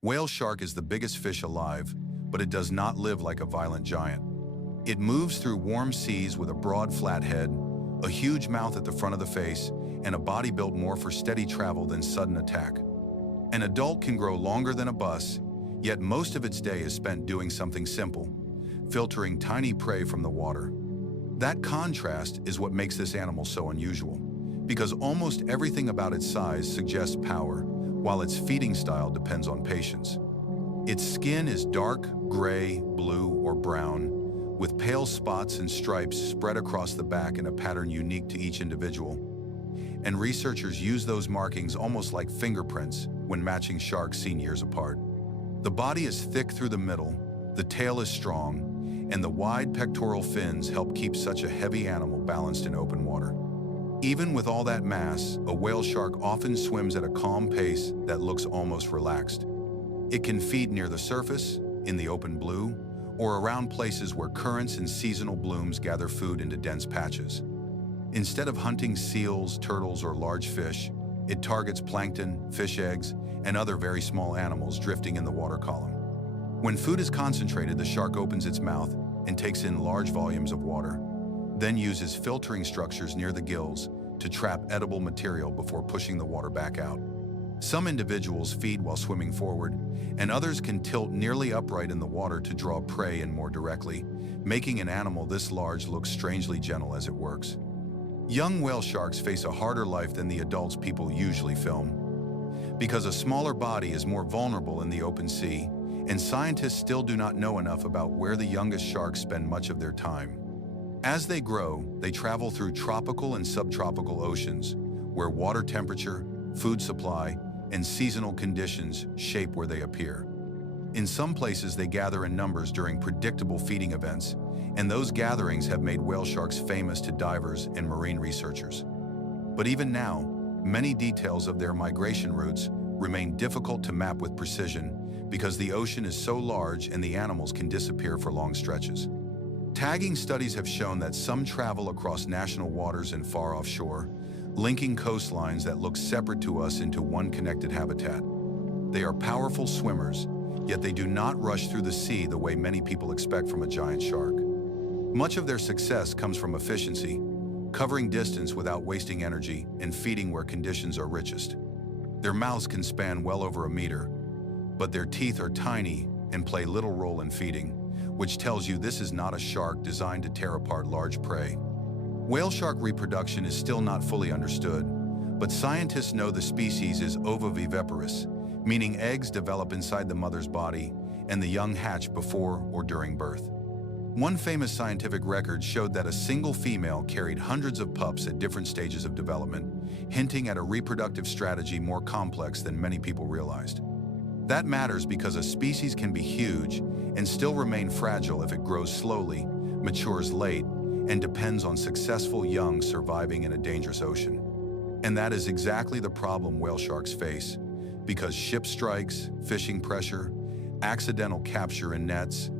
Whale shark is the biggest fish alive, but it does not live like a violent giant. It moves through warm seas with a broad, flat head, a huge mouth at the front of the face, and a body built more for steady travel than sudden attack. An adult can grow longer than a bus, yet most of its day is spent doing something simple, filtering tiny prey from the water. That contrast is what makes this animal so unusual, because almost everything about its size suggests power, while its feeding style depends on patience. Its skin is dark, gray, blue, or brown, with pale spots and stripes spread across the back in a pattern unique to each individual. And researchers use those markings almost like fingerprints when matching sharks seen years apart. The body is thick through the middle, the tail is strong, and the wide pectoral fins help keep such a heavy animal balanced in open water. Even with all that mass, a whale shark often swims at a calm pace that looks almost relaxed. It can feed near the surface, in the open blue, or around places where currents and seasonal blooms gather food into dense patches. Instead of hunting seals, turtles, or large fish, it targets plankton, fish eggs, and other very small animals drifting in the water column. When food is concentrated, the shark opens its mouth and takes in large volumes of water, then uses filtering structures near the gills to trap edible material before pushing the water back out. Some individuals feed while swimming forward, and others can tilt nearly upright in the water to draw prey in more directly, making an animal this large look strangely gentle as it works. Young whale sharks face a harder life than the adults people usually film, because a smaller body is more vulnerable in the open sea, and scientists still do not know enough about where the youngest sharks spend much of their time. As they grow, they travel through tropical and subtropical oceans, where water temperature, food supply, and seasonal conditions shape where they appear. In some places, they gather in numbers during predictable feeding events, and those gatherings have made whale sharks famous to divers and marine researchers. But even now, many details of their migration routes remain difficult to map with precision because the ocean is so large and the animals can disappear for long stretches. Tagging studies have shown that some travel across national waters and far offshore, linking coastlines that look separate to us into one connected habitat. They are powerful swimmers, yet they do not rush through the sea the way many people expect from a giant shark. Much of their success comes from efficiency, covering distance without wasting energy and feeding where conditions are richest. Their mouths can span well over a meter, but their teeth are tiny and play little role in feeding, which tells you this is not a shark designed to tear apart large prey. Whale shark reproduction is still not fully understood, but scientists know the species is ovoviviparous, meaning eggs develop inside the mother's body and the young hatch before or during birth. One famous scientific record showed that a single female carried hundreds of pups at different stages of development, hinting at a reproductive strategy more complex than many people realized. That matters because a species can be huge and still remain fragile if it grows slowly, matures late, and depends on successful young surviving in a dangerous ocean. And that is exactly the problem whale sharks face, because ship strikes, fishing pressure, accidental capture in nets,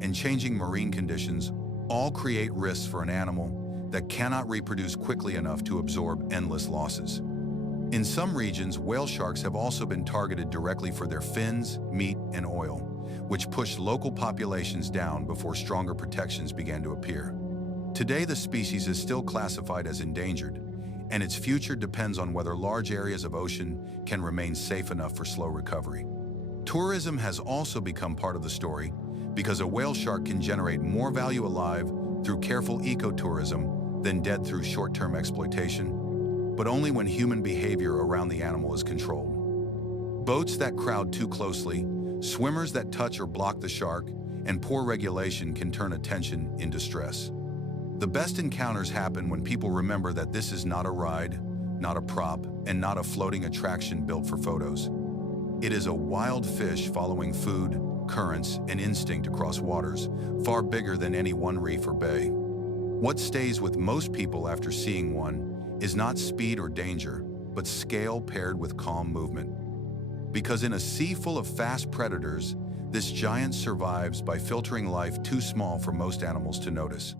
and changing marine conditions all create risks for an animal that cannot reproduce quickly enough to absorb endless losses. In some regions, whale sharks have also been targeted directly for their fins, meat, and oil, which pushed local populations down before stronger protections began to appear. Today, the species is still classified as endangered, and its future depends on whether large areas of ocean can remain safe enough for slow recovery. Tourism has also become part of the story because a whale shark can generate more value alive through careful ecotourism than dead through short-term exploitation, but only when human behavior around the animal is controlled. Boats that crowd too closely, swimmers that touch or block the shark, and poor regulation can turn attention into stress. The best encounters happen when people remember that this is not a ride, not a prop, and not a floating attraction built for photos. It is a wild fish following food, currents, and instinct across waters, far bigger than any one reef or bay. What stays with most people after seeing one is not speed or danger, but scale paired with calm movement. Because in a sea full of fast predators, this giant survives by filtering life too small for most animals to notice.